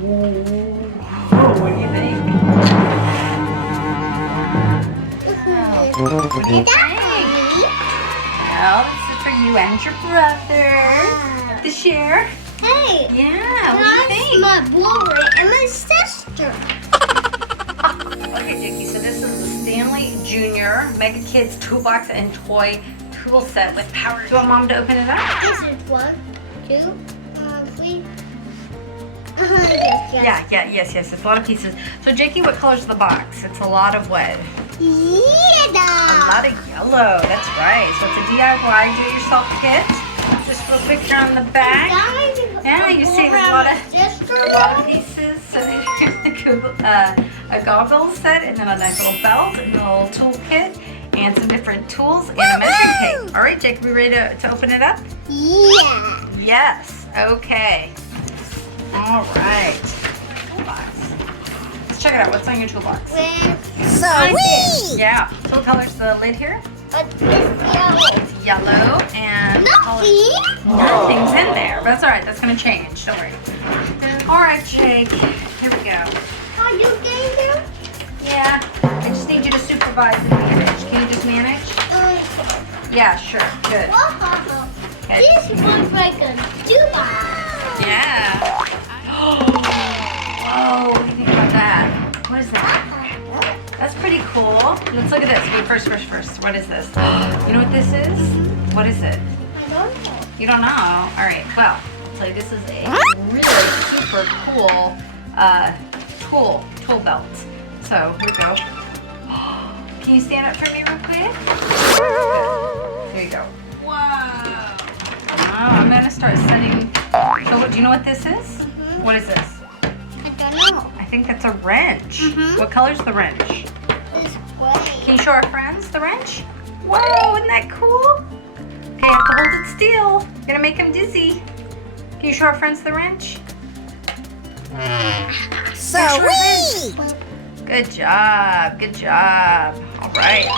What do you think? What do you think? Well, this is for you and your brother. To share? Hey. Yeah, what do you think? My brother and my sister. Okay, Jakey, so this is the Stanley Jr. Mega Kids Toolbox and Toy Tool Set with power. Do you want Mom to open it up? This is 1, 2, 3. Yes. It's a lot of pieces. So, Jakey, what color's the box? It's a lot of what? Yeah. A lot of yellow. That's right. So it's a DIY do-it-yourself kit. Just a little picture on the back. Yeah, you see there's a lot of pieces. So here's a goggle set, and then a nice little belt, and a little tool kit, and some different tools, and a measuring tape. All right, Jake, we ready to open it up? Yeah. Yes. Okay. All right. Toolbox. Let's check it out. What's on your toolbox? Sweet. Yeah. So what color's the lid here? It's yellow. It's yellow and nothing's in there. But that's all right. That's gonna change. Don't worry. All right, Jake. Here we go. Are you getting there? Yeah. I just need you to supervise and manage. Can you just manage? Yeah, sure. Good. Okay. This looks like a toolbox. Yeah. Whoa. What do you think about that? What is that? That's pretty cool. Let's look at this. Okay, first. What is this? You know what this is? What is it? I don't know. You don't know? All right. Well, I'll tell you, this is a really super cool tool belt. So here we go. Can you stand up for me real quick? Here you go. Wow. I'm gonna start setting. So, do you know what this is? What is this? I don't know. I think that's a wrench. What color's the wrench? It's gray. Can you show our friends the wrench? Whoa, isn't that cool? Okay, you have to hold it still. You're gonna make him dizzy. Can you show our friends the wrench? Sweet. Good job. All right.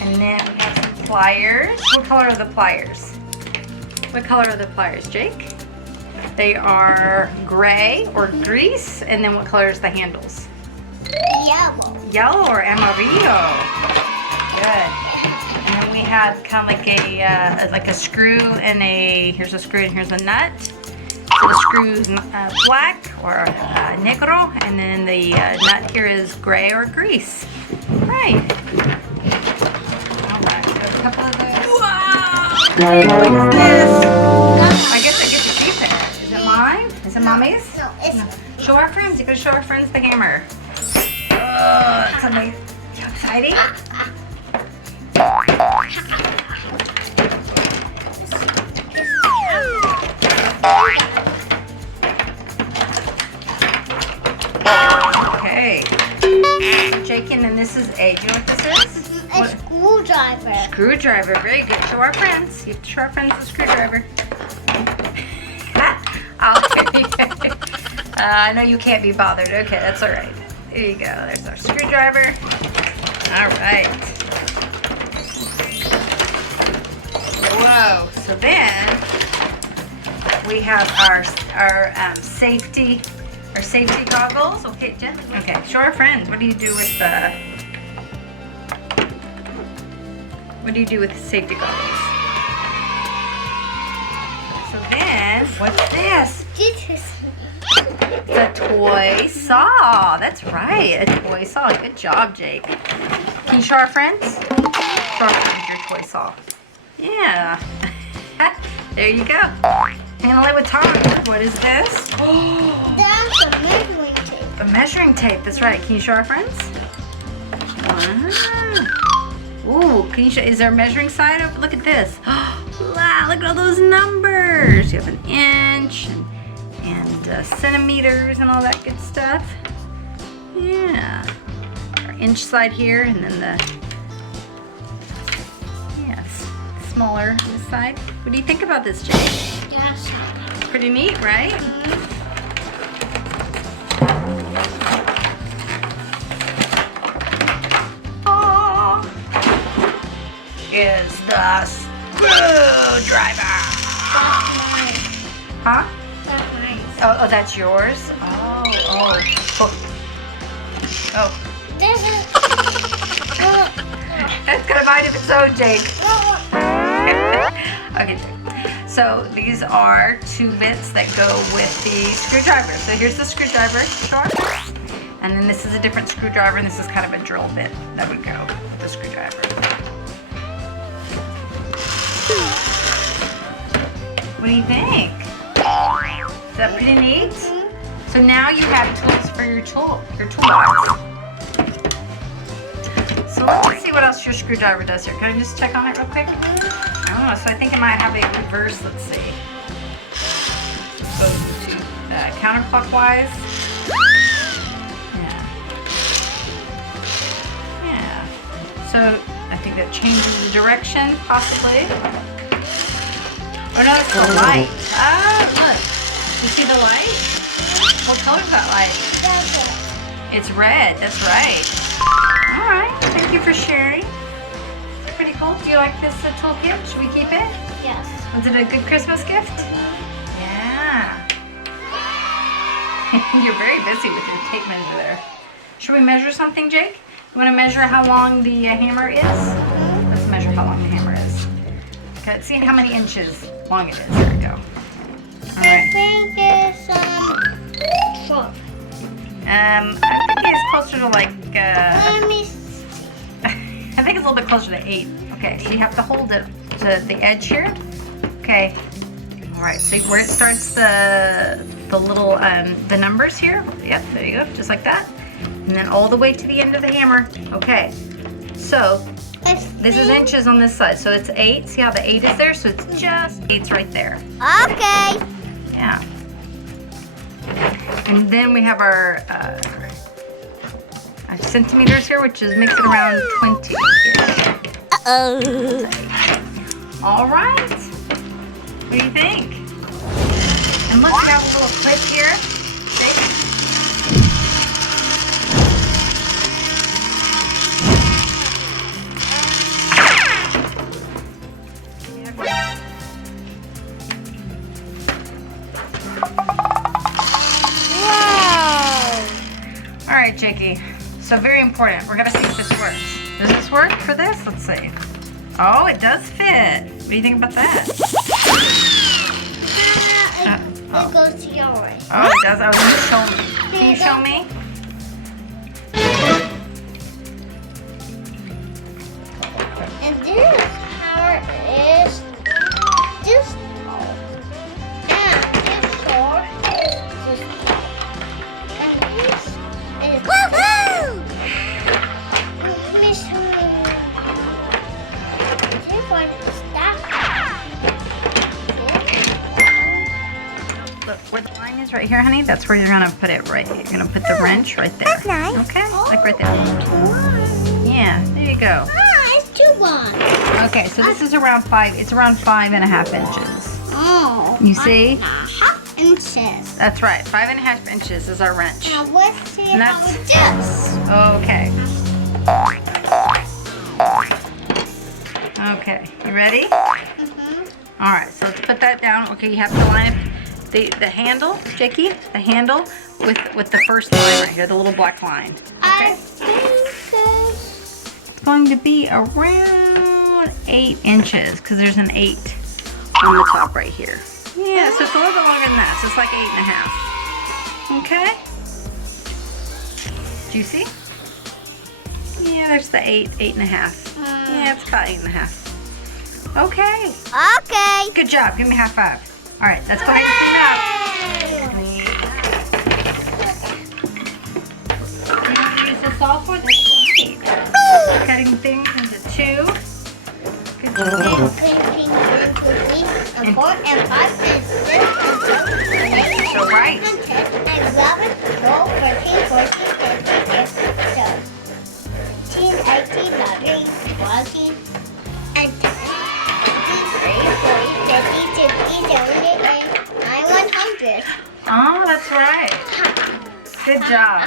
And then we have some pliers. What color are the pliers? What color are the pliers, Jake? They are gray or grease. And then what color is the handles? Yellow. Yellow or amarillo. Good. And then we have kind of like a screw and here's a screw and here's a nut. So the screw's black or negro, and then the nut here is gray or grease. Right. All right. So a couple of those. Wow! What is this? I guess I get to keep it. Is it mine? Is it mommy's? No, it's Show our friends. You gotta show our friends the hammer. It's amazing. So exciting. Okay. Jake, and then this is do you know what this is? a screwdriver. Screwdriver, very good. Show our friends. You have to show our friends the screwdriver. I know you can't be bothered. Okay, that's all right. There you go. There's our screwdriver. All right. Whoa. So then we have our safety goggles. Okay, Jen. Okay. Show our friends. What do you do with safety goggles? So then, what's this? This is The toy saw. That's right, a toy saw. Good job, Jake. Can you show our friends? Show our friends your toy saw. Yeah. There you go. Handle it with tongs. What is this? that's a measuring tape. A measuring tape. That's right. Can you show our friends? Ooh, can you show? Is there a measuring side? Oh, look at this. Wow, look at all those numbers. You have an inch and centimeters and all that good stuff. Yeah. Our inch side here, and then the smaller this side. What do you think about this, Jake? Yes. Pretty neat, right? Oh, is the screwdriver. Huh? That's nice. Oh, that's yours? Oh. This is. It's got a mind of its own, Jake. Okay, so these are 2 bits that go with the screwdriver. So here's the screwdriver, and then this is a different screwdriver, and this is kind of a drill bit that would go with the screwdriver. What do you think? Is that pretty neat? So now you have tools for your toolbox. So let's see what else your screwdriver does here. Can I just check on it real quick? Oh, so I think it might have a reverse. Let's see. Go to counterclockwise. Yeah. So I think that changes the direction, possibly. Oh no, it's the light. Ah, look. You see the light? What color is that light? It's red. That's right. All right. Thank you for sharing. Pretty cool. Do you like this toolkit? Should we keep it? Yes. Was it a good Christmas gift? Yeah. You're very busy with your tape measure there. Should we measure something, Jake? You want to measure how long the hammer is? Let's measure how long the hammer is. Okay, let's see how many inches long it is. There we go. All I right. think it's 12. I think it's closer to like. Let me see. I think it's a little bit closer to 8. Okay, so you have to hold it to the edge here. Okay. All right. So where it starts the little the numbers here. Yep. There you go. Just like that. And then all the way to the end of the hammer. Okay. So this is inches on this side. So it's 8. See how the 8 is there? So it's just 8's right there. Okay. Yeah. And then we have our centimeters here, which makes it around 20. Uh-oh. All right. What do you think? And look, we have a little clip here. See? Wow. All right, Jakey. So very important. We're gonna see if this works. Does this work for this? Let's see. Oh, it does fit. What do you think about that? It goes to your way. Oh, it does. Oh, can you show me? And this power is this tall. And this sword is this tall. And this is woohoo! Miss Look, where the line is right here, honey, that's where you're gonna put it right. You're gonna put the wrench right there. That's nice. Okay? Like right there. Yeah, there you go. Ah, it's 2 1. Okay, so this is around 5. It's around 5.5 inches. Oh. You see? 5.5 inches. That's right. 5.5 inches is our wrench. Now let's see And how that's- it does. Okay. Okay, you ready? All right, so let's put that down. Okay, you have to line up the handle, Jakey, the handle with the first line right here, the little black line. I Okay. think It's going to be around 8 inches because there's an 8 on the top right here. Yeah, so it's a little bit longer than that. So it's like 8.5. Okay. Do you see? Yeah, there's the 8.5. Yeah, it's about 8.5. Okay. Okay. Good job. Give me a high five. All right, let's go ahead and clean up. You want to use the saw for this one? Cutting things into 2. Good job. And 4 and 5 and 6 and 7 and 8 So right. and 10 and 11, 12, 13, 14, 15, 18, 19, 20, and 100. Oh, that's right. Good job.